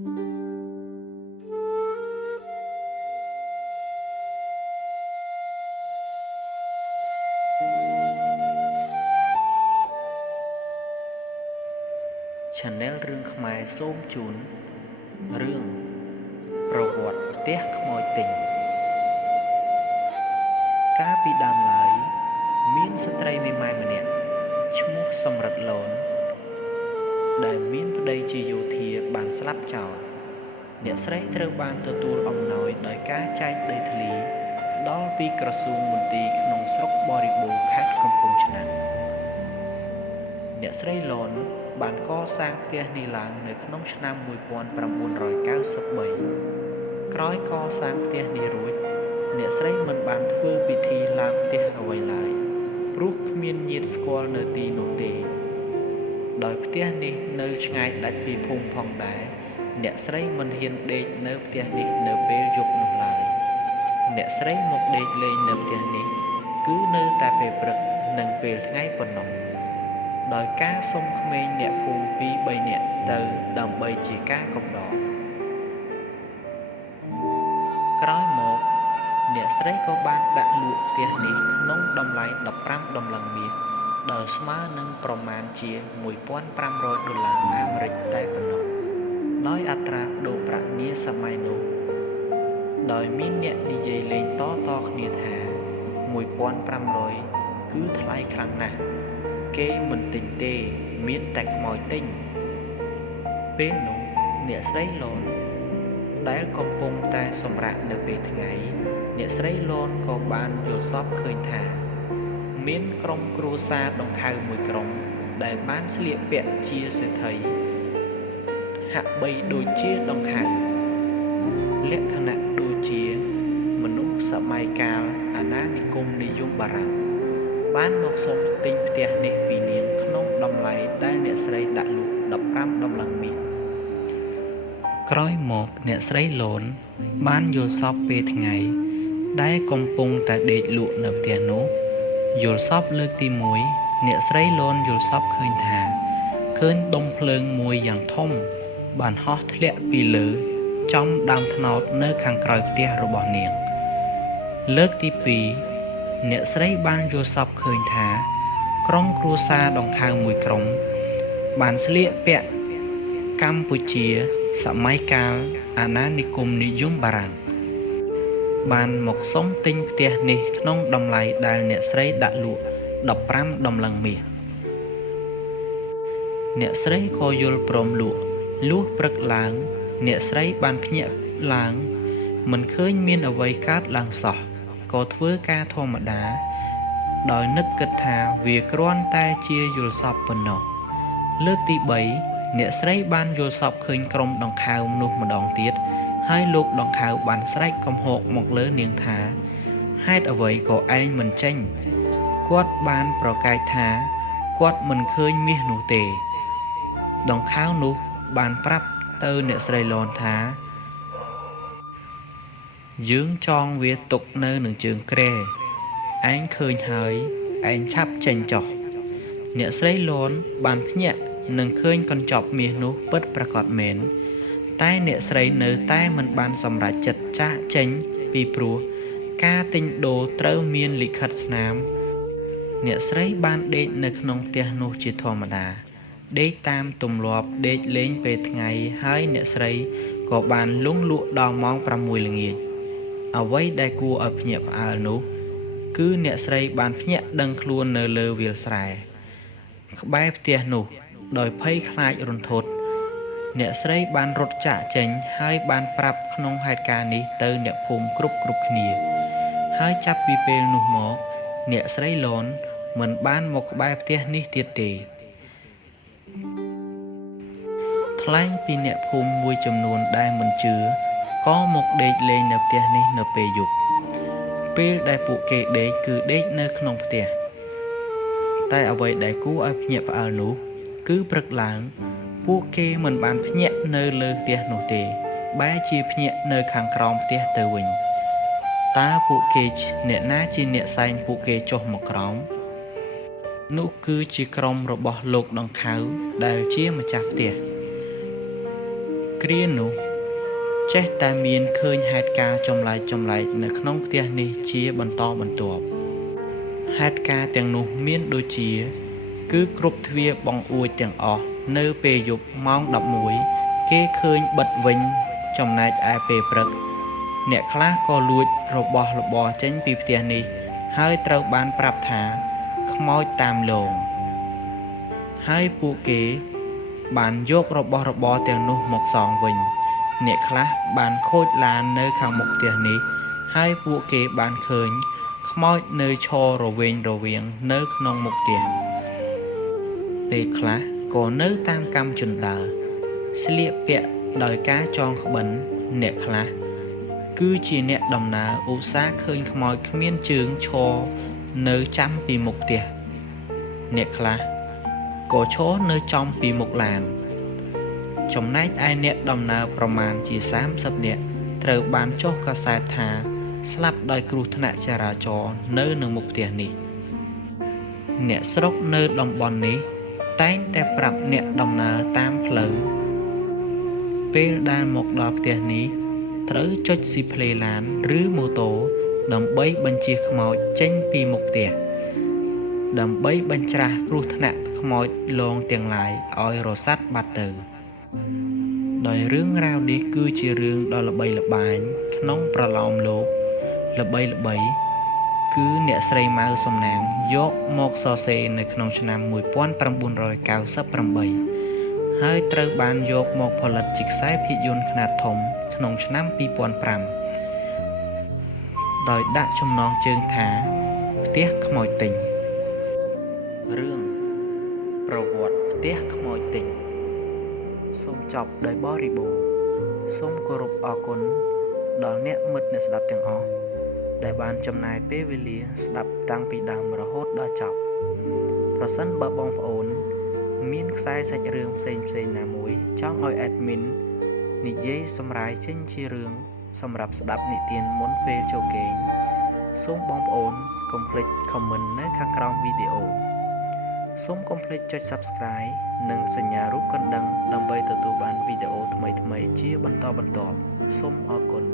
Channel រឿងខ្មែរសូមជូនរឿងប្រវត្តិផ្ទះខ្មោចទិញកាលពីដើមឡើយមានស្ត្រីមេម៉ាយម្នាក់ឈ្មោះសំរិទ្ធលូនដែលមានប្តីជាយោធាបានស្លាប់ចោលអ្នកស្រីត្រូវបានទទួលអំណោយដោយការចែកដីធ្លីផ្ដល់ពីក្រសួងមន្ទីរក្នុងស្រុកបរិបូរណ៍ខេត្តកំពង់ឆ្នាំងអ្នកស្រីលូនបានកសាងផ្ទះនេះឡើងនៅក្នុងឆ្នាំ1993ក្រោយកសាងផ្ទះនេះរួចអ្នកស្រីមិនបានធ្វើពិធីឡើងផ្ទះអ្វីឡើយព្រោះគ្មានញាតិស្គាល់នៅទីនោះទេដោយផ្ទះនេះនៅឆ្ងាយដាច់ពីភូមិផងដែរអ្នកស្រីមិនហ៊ានដេកនៅផ្ទះនេះនៅពេលយប់នោះឡើយអ្នកស្រីមកដេកលេងនៅផ្ទះនេះគឺនៅតែពេលព្រឹកនិងពេលថ្ងៃប៉ុណ្ណោះដោយការសុំក្មេងអ្នកភូមិ2-3នាក់ទៅដើម្បីជាការកំដរក្រោយមកអ្នកស្រីក៏បានដាក់លក់ផ្ទះនេះក្នុងតម្លៃ15ដុល្លារមាសដែលស្មើនឹងប្រមាណជា$1,500អាមេរិកតែប៉ុណ្ណោះដោយអត្រាប្តូរប្រាក់នាសម័យនោះដោយមានអ្នកនិយាយលេងតគ្នាថា$1,500គឺថ្លៃខ្លាំងណាស់គេមិនទិញទេមានតែខ្មោចទិញពេលនោះអ្នកស្រីលូនដែលកំពុងតែសម្រាកនៅពេលថ្ងៃអ្នកស្រីលូនក៏បានយល់សប្តិឃើញថាមានក្រុមគ្រួសារដង្ខៅមួយក្រុមដែលបានស្លៀកពាក់ជាសេដ្ឋីហាក់បីដូចជាដង្ខៅលក្ខណៈដូចជាមនុស្សសម័យកាលអាណានិគមនិយមបារាំងបានមកសុំទិញផ្ទះនេះពីនាងក្នុងតម្លៃដែលអ្នកស្រីដាក់លក់15ដុល្លារមាសក្រោយមកអ្នកស្រីលូនបានយល់សប្តិពេលថ្ងៃដែលកំពុងតែដេកលក់នៅផ្ទះនោះយល់សប្តិលើកទី1អ្នកស្រីលូនយល់សប្តិឃើញថាឃើញដុំភ្លើងមួយយ៉ាងធំបានហោះធ្លាក់ពីលើចំដើមត្នោតនៅខាងក្រោយផ្ទះរបស់នាងលើកទី2អ្នកស្រីបានយល់សប្តិឃើញថាក្រុមគ្រួសារដង្ខៅមួយក្រុមបានស្លៀកពាក់កម្ពុជាសម័យកាលអាណានិគមនិយមបារាំងបានមកសុំទិញផ្ទះនេះក្នុងតម្លៃដែលអ្នកស្រីដាក់លក់15ដុល្លារមាសអ្នកស្រីក៏យល់ព្រមលក់លុះព្រឹកឡើងអ្នកស្រីបានភ្ញាក់ឡើងមិនឃើញមានអ្វីកើតឡើងសោះក៏ធ្វើការធម្មតាដោយនឹកគិតថាវាគ្រាន់តែជាយល់សប្តិប៉ុណ្ណោះលើកទី3អ្នកស្រីបានយល់សប្តិឃើញក្រុមដង្ខៅនោះម្ដងទៀតហើយលោកដង្ខៅបានស្រែកកំហកមកលើនាងថាហេតុអ្វីក៏ឯងមិនចេញគាត់បានប្រកែកថាគាត់មិនឃើញមាសនោះទេដង្ខៅនោះបានប្រាប់ទៅអ្នកស្រីលូនថាយើងចងវាទុកនៅនឹងជើងគ្រែឯងឃើញហើយឯងឆាប់ចេញចុះអ្នកស្រីលូនបានភ្ញាក់នឹងឃើញកញ្ចប់មាសនោះពិតប្រាកដមែនតែអ្នកស្រីនៅតែមិនបានសម្រេចចិត្តចាកចេញពីព្រោះការទិញដូរត្រូវមានលិខិតស្នាមអ្នកស្រីបានដេកនៅក្នុងផ្ទះនោះជាធម្មតាដេកតាមទម្លាប់ដេកលេងពេលថ្ងៃហើយអ្នកស្រីក៏បានលង់លក់ដល់ម៉ោង6ល្ងាចអ្វីដែលគួរឲ្យភ្ញាក់ផ្អើលនោះគឺអ្នកស្រីបានភ្ញាក់ដឹងខ្លួននៅលើវាលស្រែក្បែរផ្ទះនោះដោយភ័យខ្លាចរន្ធត់អ្នកស្រីបានរត់ចាកចេញហើយបានប្រាប់ក្នុងហេតុការណ៍នេះទៅអ្នកភូមិគ្រប់គ្នាហើយចាប់ពីពេលនោះមកអ្នកស្រីលូនមិនបានមកក្បែរផ្ទះនេះទៀតទេថ្លែងពីអ្នកភូមិមួយចំនួនដែលមិនជឿក៏មកដេកលេងនៅផ្ទះនេះនៅពេលយប់ពេលដែលពួកគេដេកគឺដេកនៅក្នុងផ្ទះតែអ្វីដែលគួរឲ្យភ្ញាក់ផ្អើលនោះគឺព្រឹកឡើងពួកគេមិនបានភ្ញាក់នៅលើផ្ទះនោះទេបែរជាភ្ញាក់នៅខាងក្រោមផ្ទះទៅវិញតើពួកគេអ្នកណាជាអ្នកសែងពួកគេចុះមកក្រោមនោះគឺជាក្រុមរបស់លោកដង្ខៅដែលជាម្ចាស់ផ្ទះ គ្រានោះចេះតែមានឃើញហេតុការណ៍ចម្លែកនៅក្នុងផ្ទះនេះជាបន្តបន្ទាប់ហេតុការណ៍ទាំងនោះមានដូចជាគឺគ្រប់ទ្វារបង្អួចទាំងអស់នៅពេលយប់ម៉ោង11គេឃើញបិទវិញចំណែកឯពេលព្រឹកអ្នកខ្លះក៏លួចរបស់របរចេញពីផ្ទះនេះហើយត្រូវបានប្រាប់ថាខ្មោចតាមលងហើយពួកគេបានយករបស់របរទាំងនោះមកសងវិញអ្នកខ្លះបានខូចឡាននៅខាងមុខផ្ទះនេះហើយពួកគេបានឃើញខ្មោចនៅឈររវែងនៅក្នុងមុខផ្ទះពេលខ្លះក៏នៅតាមកាំជណ្ដើរស្លៀកពាក់ដោយការចងក្បិនអ្នកខ្លះគឺជាអ្នកដំណើរឧស្សាហ៍ឃើញខ្មោចគ្មានជើងឈរនៅចាំពីមុខផ្ទះអ្នកខ្លះក៏ឈរនៅចំពីមុខឡានចំណែកឯអ្នកដំណើរប្រមាណជា30នាក់ត្រូវបានចុះកាសែតថាស្លាប់ដោយគ្រោះថ្នាក់ចរាចរណ៍នៅនឹងមុខផ្ទះនេះអ្នកស្រុកនៅតំបន់នេះតែងតែប្រាប់អ្នកដំណើរតាមផ្លូវពេលដែលមកដល់ផ្ទះនេះត្រូវចុចស៊ីផ្លេឡានឬម៉ូតូដើម្បីបញ្ជៀសខ្មោចចេញពីមុខផ្ទះដើម្បីបញ្ច្រាសគ្រោះថ្នាក់ខ្មោចលងទាំងឡាយឲ្យរសាត់បាត់ទៅដោយរឿងរ៉ាវនេះគឺជារឿងដ៏ល្បីល្បាញក្នុងប្រឡោមលោកល្បីគឺអ្នកស្រីម៉ៅសំណាងយកមកសរសេរនៅក្នុងឆ្នាំ1998ហើយត្រូវបានយកមកផលិតជាខ្សែភាពយន្តខ្នាតធំក្នុងឆ្នាំ2005ដោយដាក់ចំណងជើងថាផ្ទះខ្មោចទិញរឿងប្រវត្តិផ្ទះខ្មោចទិញសូមចប់ដោយបរិបូរណ៍សូមគោរពអរគុណដល់អ្នកមិត្តអ្នកស្ដាប់ទាំងអស់ដែលបានចំណាយពេលវេលាស្ដាប់តាំងពីដើមរហូតដល់ចប់ប្រសិនបើបងប្អូនមានខ្សែសាច់រឿងផ្សេងណាមួយចង់ឲ្យ admin និយាយសម្រាយចេញជារឿងសម្រាប់ស្ដាប់និទានមុនពេលចូលគេងសូមបងប្អូនកុំភ្លេច comment នៅខាងក្រោមវីដេអូសូមកុំភ្លេចចុច Subscribe និងសញ្ញារូបកណ្ដឹងដើម្បីទទួលបានវីដេអូថ្មីៗជាបន្តបន្ទាប់សូមអរគុណ